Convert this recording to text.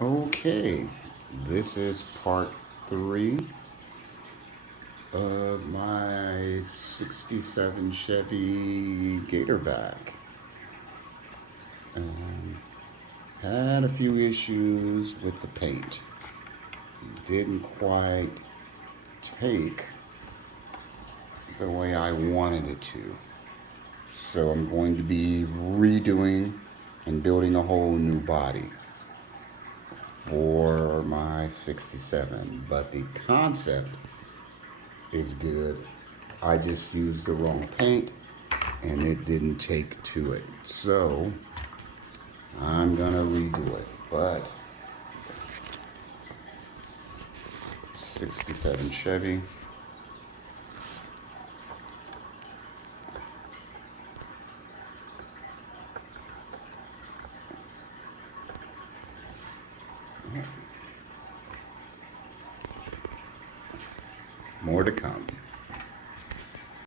Okay, this is part 3 of my 67 Chevy Gatorback. Had a few issues with the paint. Didn't quite take the way I wanted it to. So I'm going to be redoing and building a whole new body for my 67. But the concept is good. I just used the wrong paint and it didn't take to it. So I'm gonna redo it. But 67 Chevy. More to come.